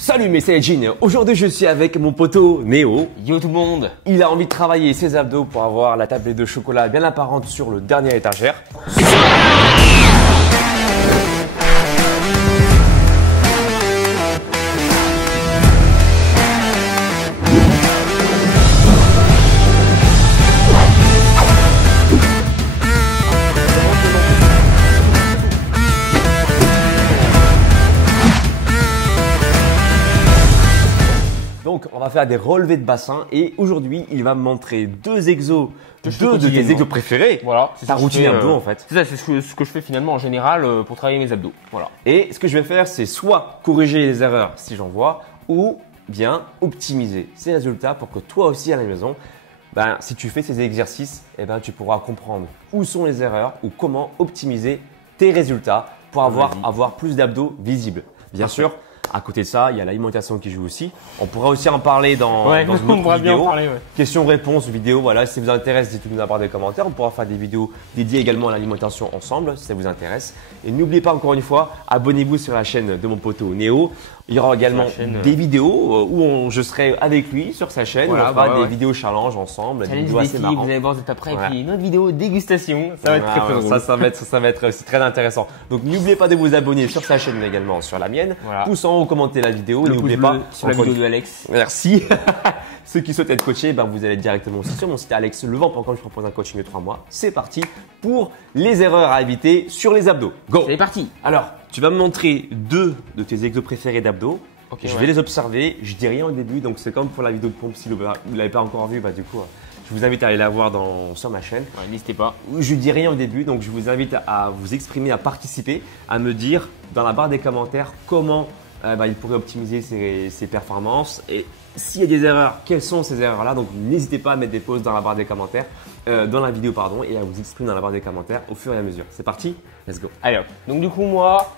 Salut mes c'est Jean, aujourd'hui je suis avec mon poteau Néo. Yo tout le monde. Il a envie de travailler ses abdos pour avoir la tablette de chocolat bien apparente sur le dernier étagère. Donc on va faire des relevés de bassin et aujourd'hui il va me montrer deux exos, deux de tes exos préférés. Voilà, c'est ta routine abdos en fait. C'est ça, c'est ce que je fais finalement en général pour travailler mes abdos. Voilà. Et ce que je vais faire c'est soit corriger les erreurs si j'en vois ou bien optimiser ces résultats pour que toi aussi à la maison, si tu fais ces exercices, tu pourras comprendre où sont les erreurs ou comment optimiser tes résultats pour avoir plus d'abdos visibles. Bien sûr. À côté de ça, il y a l'alimentation qui joue aussi. On pourra aussi en parler dans une autre vidéo. Questions-réponses vidéo. Voilà, si ça vous intéresse, dites-nous dans la barre des commentaires. On pourra faire des vidéos dédiées également à l'alimentation ensemble, si ça vous intéresse. Et n'oubliez pas encore une fois, abonnez-vous sur la chaîne de mon poteau Néo. Il y aura également des vidéos où je serai avec lui sur sa chaîne. Voilà, on fera des vidéos challenge ensemble. Des vidéos assez marrantes. Vous allez voir juste après. Et puis une autre vidéo dégustation. Ça va être très drôle. Ça va être aussi très intéressant. Donc n'oubliez pas de vous abonner sur sa chaîne mais également sur la mienne. Voilà. Pouce en haut, commentez la vidéo. N'oubliez pas sur la vidéo de Alex. Merci. Ceux qui souhaitent être coachés, vous allez directement aussi sur mon site Alex Levent. Pour quand je propose un coaching de 3 mois. C'est parti pour les erreurs à éviter sur les abdos. Go. C'est parti. Alors, tu vas me montrer deux de tes exos préférés d'abdos. Okay, je vais les observer, je dis rien au début, donc c'est comme pour la vidéo de pompe, si vous ne l'avez pas encore vue, du coup, je vous invite à aller la voir sur ma chaîne. Ouais, n'hésitez pas. Je dis rien au début, donc je vous invite à vous exprimer, à participer, à me dire dans la barre des commentaires comment il pourrait optimiser ses performances et s'il y a des erreurs, quelles sont ces erreurs-là. Donc n'hésitez pas à mettre des pauses dans la barre des commentaires, dans la vidéo et à vous exprimer dans la barre des commentaires au fur et à mesure. C'est parti, let's go. Allez hop. Donc du coup moi,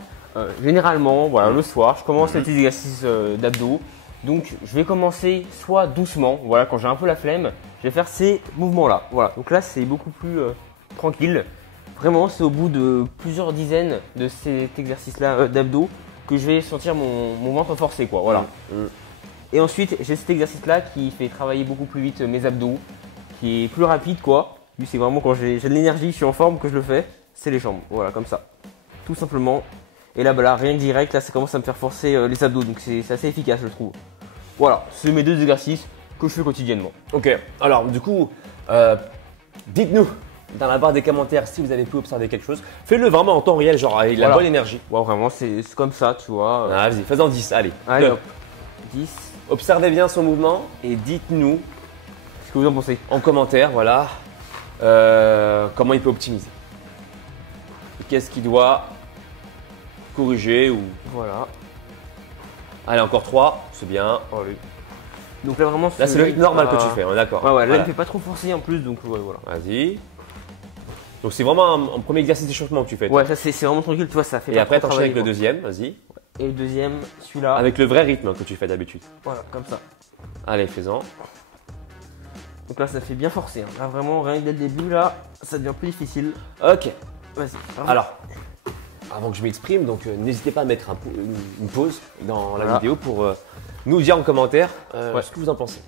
généralement, le soir, je commence les petits exercices d'abdos. Donc je vais commencer soit doucement, quand j'ai un peu la flemme, je vais faire ces mouvements-là. Voilà. Donc là c'est beaucoup plus tranquille. Vraiment, c'est au bout de plusieurs dizaines de cet exercice-là d'abdos que je vais sentir mon ventre forcé, Voilà. Et ensuite, j'ai cet exercice-là qui fait travailler beaucoup plus vite mes abdos, qui est plus rapide, Lui, c'est vraiment quand j'ai de l'énergie, je suis en forme que je le fais. C'est les jambes, voilà, comme ça, tout simplement. Et là, rien que direct, là, ça commence à me faire forcer les abdos, donc c'est assez efficace, je trouve. Voilà, c'est mes deux exercices que je fais quotidiennement. Ok, alors du coup, dites-nous dans la barre des commentaires si vous avez pu observer quelque chose. Faites-le vraiment en temps réel, genre avec la bonne énergie. Ouais, vraiment, c'est comme ça, tu vois. Vas-y, fais-en 10, allez. Allez, hop. 10. Observez bien son mouvement et dites-nous ce que vous en pensez en commentaire, comment il peut optimiser. Qu'est-ce qu'il doit corriger ou… Voilà. Allez, encore 3, c'est bien. Allez. Donc là, vraiment, là, c'est le rythme normal que tu fais, d'accord. Ouais, là, il ne fait pas trop forcer en plus, donc voilà. Vas-y. Donc, c'est vraiment un premier exercice d'échauffement que tu fais. Ouais, ça, c'est vraiment tranquille, tu vois, ça fait. Et après, t'enchaînes avec le deuxième, vas-y. Et le deuxième, celui-là. Avec le vrai rythme que tu fais d'habitude. Voilà, comme ça. Allez, fais-en. Donc là, ça fait bien forcer. Là, vraiment, rien que dès le début, là, ça devient plus difficile. Ok. Vas-y. Alors, avant que je m'exprime, donc n'hésitez pas à mettre une pause dans la vidéo pour nous dire en commentaire ce que vous en pensez.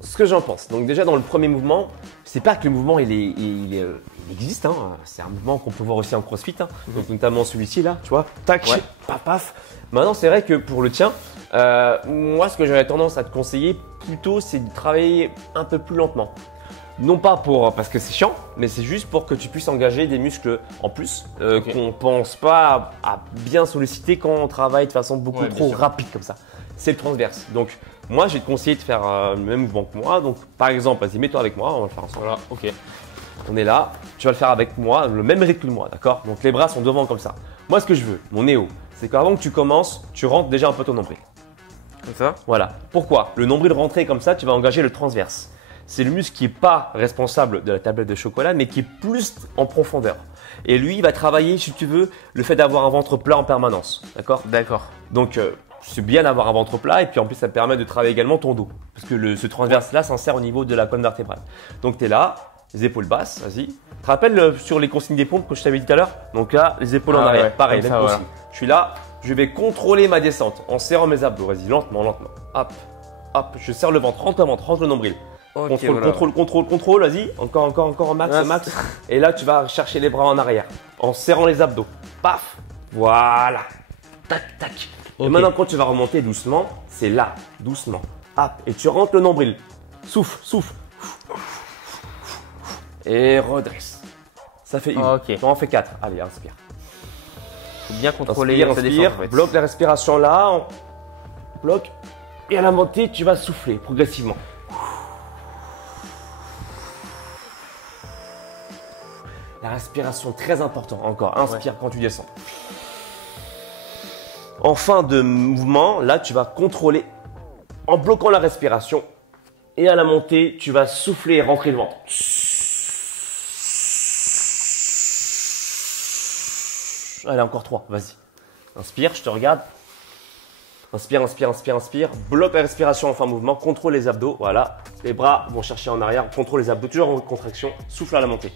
Ce que j'en pense. Donc déjà dans le premier mouvement, c'est pas que le mouvement il existe, c'est un mouvement qu'on peut voir aussi en crossfit, donc notamment celui-ci là, tu vois, tac, paf, paf. Maintenant c'est vrai que pour le tien, moi ce que j'aurais tendance à te conseiller plutôt c'est de travailler un peu plus lentement. Non pas parce que c'est chiant, mais c'est juste pour que tu puisses engager des muscles en plus qu'on ne pense pas à bien solliciter quand on travaille de façon beaucoup trop rapide comme ça. C'est le transverse. Donc moi, je vais te conseiller de faire le même mouvement que moi. Donc par exemple, vas-y, mets-toi avec moi, on va le faire ensemble. Voilà, ok. On est là, tu vas le faire avec moi, le même rythme que moi, d'accord? Donc les bras sont devant comme ça. Moi, ce que je veux, mon Néo, c'est qu'avant que tu commences, tu rentres déjà un peu ton nombril. Comme ça? Voilà. Pourquoi? Le nombril rentré comme ça, tu vas engager le transverse. C'est le muscle qui n'est pas responsable de la tablette de chocolat, mais qui est plus en profondeur. Et lui, il va travailler, si tu veux, le fait d'avoir un ventre plat en permanence. D'accord? D'accord. Donc, c'est bien d'avoir un ventre plat et puis en plus, ça te permet de travailler également ton dos. Parce que ce transverse-là s'insère au niveau de la colonne vertébrale. Donc, tu es là, les épaules basses, vas-y. Tu te rappelles sur les consignes des pompes que je t'avais dit tout à l'heure? Donc là, les épaules en arrière. Pareil, même consigne. Je suis là, je vais contrôler ma descente en serrant mes abdos. Vas-y, lentement, lentement. Hop, hop, je serre le ventre, rentre le nombril. Ok, Contrôle, voilà. contrôle, contrôle, contrôle, vas-y. Encore, max, Ah, max. Et là, tu vas chercher les bras en arrière en serrant les abdos. Paf, voilà. Tac, tac. Et Ok. maintenant, quand tu vas remonter doucement, c'est là, doucement. Hop, et tu rentres le nombril. Souffle, souffle. Et redresse. Ça fait une. Ok. On en fait 4. Allez, inspire. Faut bien contrôler Inspire, sa inspire. descente, en fait. Bloque la respiration là. Bloque. Et à la montée, tu vas souffler progressivement. La respiration, très important. Encore, inspire quand tu descends. En fin de mouvement, là, tu vas contrôler en bloquant la respiration. Et à la montée, tu vas souffler et rentrer le ventre. Allez, encore 3, vas-y. Inspire, je te regarde. Inspire, inspire, inspire, inspire. Bloque la respiration en fin de mouvement. Contrôle les abdos. Voilà. Les bras vont chercher en arrière. Contrôle les abdos. Toujours en contraction. Souffle à la montée.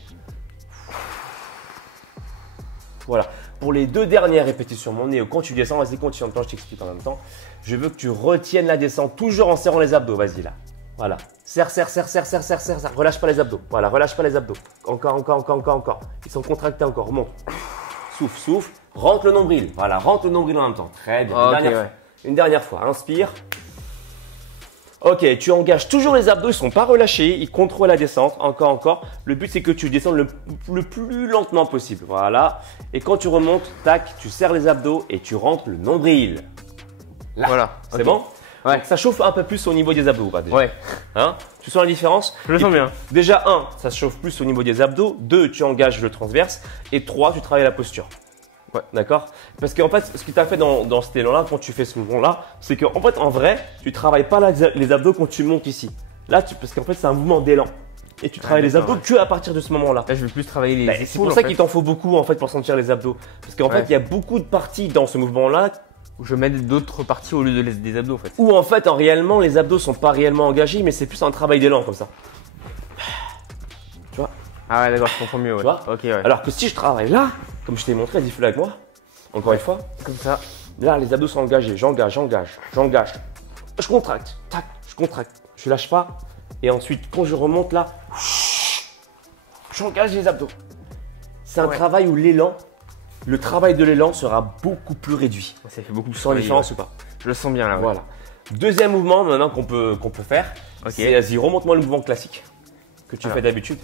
Voilà. Pour les 2 dernières répétitions, mon nez, quand tu descends, vas-y, continue. En même temps, je t'explique en même temps. Je veux que tu retiennes la descente toujours en serrant les abdos. Vas-y, là. Voilà. Serre, serre, serre, serre, serre, serre, serre, serre. Relâche pas les abdos. Voilà. Relâche pas les abdos. Encore, encore, encore, encore, encore. Ils sont contractés encore. Remonte. Souffle, souffle. Rentre le nombril. Voilà. Rentre le nombril en même temps. Très bien. Ok, Dernière ouais. fois. Une dernière fois, inspire. Ok, tu engages toujours les abdos, ils ne sont pas relâchés, ils contrôlent la descente, encore. Le but c'est que tu descendes le plus lentement possible, voilà. Et quand tu remontes, tac, tu serres les abdos et tu rentres le nombril. Là, Voilà, c'est ok. bon? Ouais. Donc, ça chauffe un peu plus au niveau des abdos, pas déjà. Ouais, Hein? Tu sens la différence? je le sens bien. Déjà, 1, ça se chauffe plus au niveau des abdos. 2, tu engages le transverse. Et 3, tu travailles la posture. Ouais. D'accord? Parce qu'en fait, ce que tu as fait dans cet élan-là, quand tu fais ce mouvement-là, c'est qu'en fait, en vrai, tu travailles pas les abdos quand tu montes ici. Là, parce qu'en fait, c'est un mouvement d'élan. Et tu travailles les abdos d'accord, que à partir de ce moment-là. Là, je vais plus travailler les Bah, épaules. c'est pour en ça fait, qu'il t'en faut beaucoup en fait pour sentir les abdos. Parce qu'en fait, Ouais. il y a beaucoup de parties dans ce mouvement-là où je mets d'autres parties au lieu des abdos, en fait. où en fait, réellement, les abdos sont pas réellement engagés, mais c'est plus un travail d'élan comme ça. Tu vois? Ah ouais, d'accord, je comprends mieux, ouais. Tu vois Ok, ouais. Alors que si je travaille là, comme je t'ai montré, vas-y, fais-le avec moi. Encore une fois, comme ça. Là, les abdos sont engagés. J'engage. Je contracte. Tac, je contracte. Je lâche pas. Et ensuite, quand je remonte là, j'engage les abdos. C'est un Ouais. travail où le travail de l'élan sera beaucoup plus réduit. Ça fait beaucoup Tu plus sens la travailler, différence ouais. ou pas? Je le sens bien, là, ouais. Voilà. Deuxième mouvement maintenant qu'on peut faire. Ok. C'est, vas-y, remonte-moi le mouvement classique que tu Alors. fais d'habitude.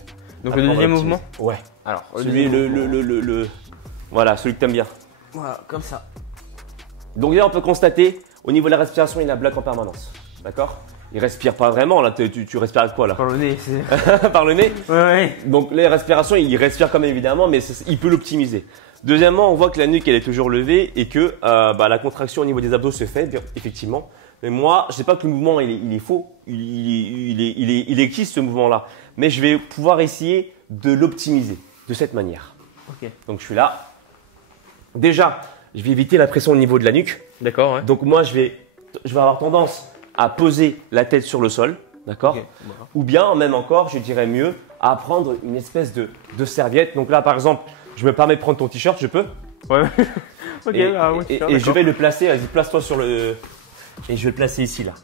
Donc, Après, le on va deuxième l'optimiser. mouvement. Ouais. Alors, Celui, voilà, celui que t'aimes bien. Voilà, comme ça. Donc là, on peut constater, au niveau de la respiration, il a bloc en permanence. D'accord? Il respire pas vraiment. Là, tu respires avec quoi là? Par le nez, c'est. Par le nez. Ouais. Donc les respirations, il respire comme évidemment, mais il peut l'optimiser. Deuxièmement, on voit que la nuque elle est toujours levée et que la contraction au niveau des abdos se fait bien, effectivement. Mais moi, je sais pas que le mouvement il est faux, il existe ce mouvement-là, mais je vais pouvoir essayer de l'optimiser de cette manière. Ok. Donc je suis là. Déjà, je vais éviter la pression au niveau de la nuque. D'accord, ouais. Donc moi, je vais avoir tendance à poser la tête sur le sol, d'accord? Ok, voilà. Ou bien, même encore, je dirais mieux, à prendre une espèce de serviette. Donc là, par exemple, je me permets de prendre ton t-shirt, je peux? Ouais. Ok, Et, bah, ouais, et super, je d'accord. vais le placer, vas-y, place-toi sur le… Et je vais le placer ici, là.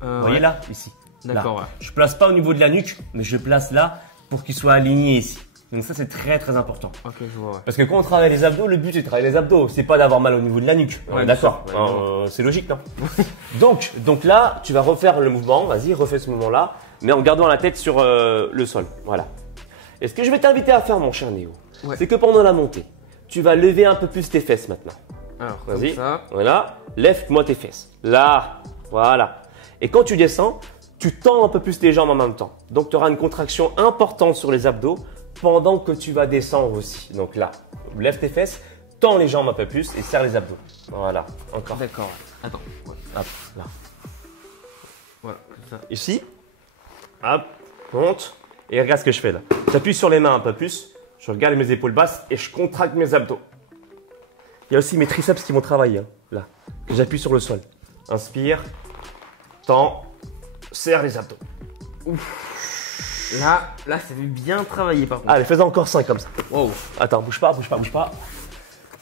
Vous voyez ouais. là? Ici. D'accord, Là. ouais. Je place pas au niveau de la nuque, mais je place là pour qu'il soit aligné ici. Donc ça, c'est très très important. Ok, je vois, ouais. Parce que quand on travaille les abdos, le but c'est de travailler les abdos, c'est pas d'avoir mal au niveau de la nuque. Ouais, D'accord. bien sûr, ouais, C'est logique, non? donc là, tu vas refaire le mouvement. Vas-y, refais ce mouvement-là, mais en gardant la tête sur le sol. Voilà. Et ce que je vais t'inviter à faire, mon cher Néo, Ouais. c'est que pendant la montée, tu vas lever un peu plus tes fesses maintenant. Alors, comme Vas-y. ça. Voilà. Lève-moi tes fesses. Là. Voilà. Et quand tu descends, tu tends un peu plus tes jambes en même temps. Donc, tu auras une contraction importante sur les abdos pendant que tu vas descendre aussi. Donc là, lève tes fesses, tends les jambes un peu plus et serre les abdos. Voilà. Encore. D'accord. Attends. Ouais. Hop. Là. Voilà, comme ça. Ici. Hop. Monte. Et regarde ce que je fais là. J'appuie sur les mains un peu plus. Je regarde mes épaules basses et je contracte mes abdos. Il y a aussi mes triceps qui vont travailler. Hein, là. J'appuie sur le sol. Inspire. Tends. Serre les abdos. Là, ça fait bien travailler par contre. Allez, fais-en encore 5 comme ça. Wow. Attends, bouge pas.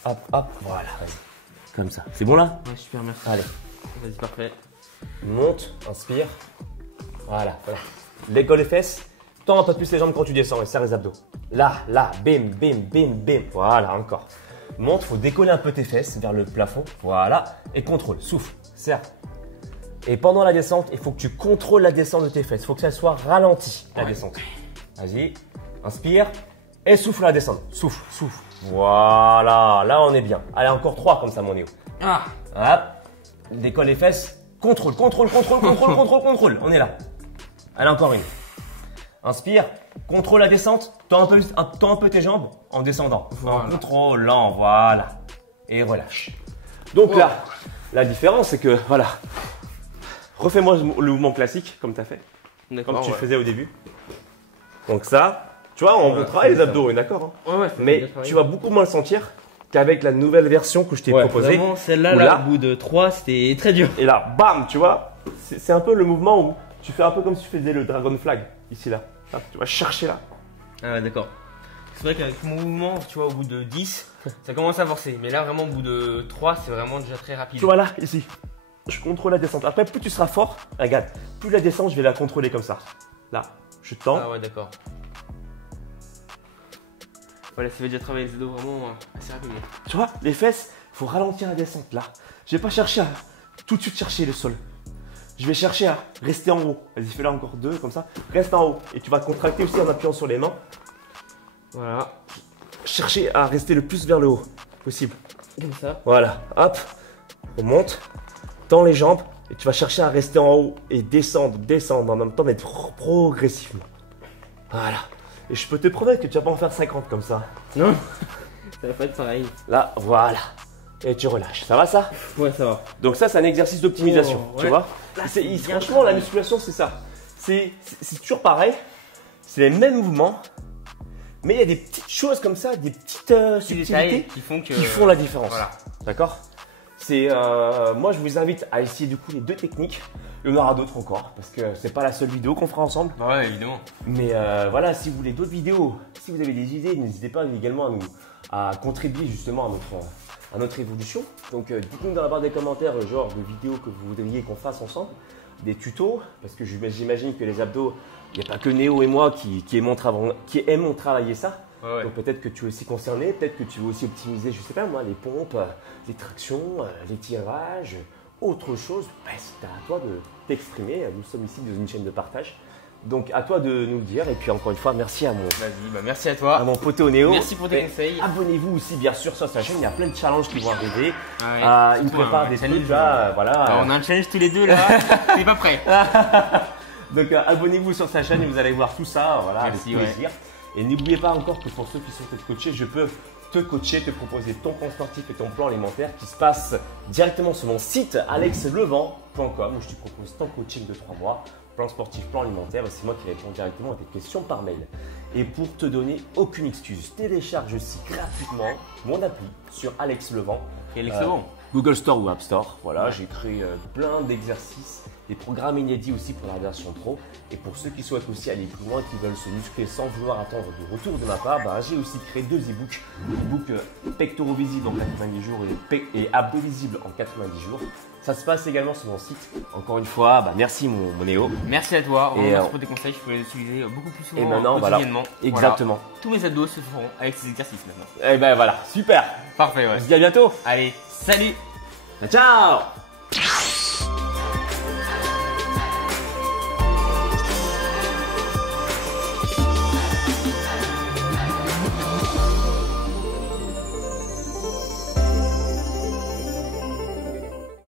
Hop, hop, voilà, vas-y. Comme ça. C'est bon là? Ouais, super, merci. Allez. Vas-y, parfait. Monte, inspire. Voilà. Décolle les fesses. Tends un peu plus les jambes quand tu descends et serre les abdos. Là, bim, bim, bim, bim. Voilà, encore. Monte, faut décoller un peu tes fesses vers le plafond. Voilà. Et contrôle. Souffle. Serre. Et pendant la descente, il faut que tu contrôles la descente de tes fesses. Il faut que ça soit ralenti, la descente. Vas-y. Inspire. Et souffle la descente. Souffle. Voilà. Là, on est bien. Allez, encore 3 comme ça, mon Néo. Ah. Hop. Décolle les fesses. Contrôle. On est là. Allez, encore une. Inspire. Contrôle la descente. Tends un peu tes jambes en descendant. Voilà. En contrôlant. Voilà. Et relâche. Donc là, la différence, c'est que, voilà. Refais-moi le mouvement classique, comme tu as fait. Comme tu faisais au début. Donc ça, tu vois, on travaille les abdos, d'accord, hein. Ouais, mais tu vas beaucoup moins le sentir qu'avec la nouvelle version que je t'ai proposée. Vraiment, celle-là, là, au bout de 3, c'était très dur. Et là, bam, tu vois, c'est un peu le mouvement où tu fais un peu comme si tu faisais le dragon flag, ici, là. Tu vas chercher là. Ah ouais, d'accord. C'est vrai qu'avec mon mouvement, tu vois, au bout de 10, ça commence à forcer. Mais là, vraiment, au bout de 3, c'est vraiment déjà très rapide. Tu vois là, ici. Je contrôle la descente. Après, plus tu seras fort, regarde, plus la descente, je vais la contrôler comme ça. Là, je tends. Ah ouais, d'accord. Voilà, ça veut déjà travailler les dos vraiment assez rapidement. Tu vois, les fesses, il faut ralentir la descente là. Je vais pas chercher à tout de suite chercher le sol. Je vais chercher à rester en haut. Vas-y, fais là encore 2 comme ça. Reste en haut. Et tu vas contracter aussi en appuyant sur les mains. Voilà. Chercher à rester le plus vers le haut possible. Comme ça. Voilà, hop, remonte, tends les jambes et tu vas chercher à rester en haut et descendre en même temps, mais progressivement. Voilà. Et je peux te promettre que tu vas pas en faire 50 comme ça. Non. Ça va pas être pareil. Là, voilà. Et tu relâches. Ça va ça? Ouais, ça va. Donc ça, c'est un exercice d'optimisation, tu vois. Là, Franchement, la musculation, c'est ça. C'est toujours pareil. C'est les mêmes mouvements. Mais il y a des petites choses comme ça, des petites subtilités qui font la différence. Voilà. D'accord? Moi, je vous invite à essayer du coup les 2 techniques. Il y en aura d'autres encore parce que c'est pas la seule vidéo qu'on fera ensemble. Ouais, évidemment. Mais voilà, si vous voulez d'autres vidéos, si vous avez des idées, n'hésitez pas également à contribuer justement à notre évolution. Donc dites-nous dans la barre des commentaires le genre de vidéos que vous voudriez qu'on fasse ensemble, des tutos, parce que j'imagine que les abdos, il n'y a pas que Néo et moi qui aimons travailler ça. Ouais. Donc peut-être que tu es aussi concerné, peut-être que tu veux aussi optimiser, je sais pas moi, les pompes, les tractions, les tirages, autre chose. C'est à toi de t'exprimer. Nous sommes ici dans une chaîne de partage. Donc à toi de nous le dire. Et puis encore une fois, merci à Merci à toi. à mon poteau Néo. Merci pour tes conseils. Abonnez-vous aussi bien sûr sur sa chaîne. Il y a plein de challenges qui vont arriver. Ah ouais, il me prépare des trucs là. Voilà. On a un challenge tous les deux là. T'es pas prêt. Donc abonnez-vous sur sa chaîne et vous allez voir tout ça. Voilà, Merci, avec plaisir. Et n'oubliez pas encore que pour ceux qui souhaitent être coachés, je peux te coacher, te proposer ton plan sportif et ton plan alimentaire qui se passe directement sur mon site alexlevent.com où je te propose ton coaching de 3 mois, plan sportif, plan alimentaire et c'est moi qui réponds directement à tes questions par mail. Et pour te donner aucune excuse, télécharge aussi gratuitement mon appli sur Alex Levent. Google Store ou App Store. Voilà, j'ai créé plein d'exercices, des programmes inédits aussi pour la version pro. Et pour ceux qui souhaitent aussi aller plus loin, qui veulent se muscler sans vouloir attendre de retour de ma part, j'ai aussi créé 2 e-books. Le e-book pectoraux visibles en 90 jours et abdos visibles en 90 jours. Ça se passe également sur mon site. Encore une fois, merci mon Néo. Merci à toi. Merci pour tes conseils. Je peux les utiliser beaucoup plus souvent. Et maintenant, quotidiennement. Exactement. Voilà. Tous mes abdos se feront avec ces exercices maintenant. Et ben voilà, super. Parfait, ouais. On se dit à bientôt. Allez, salut. Ciao.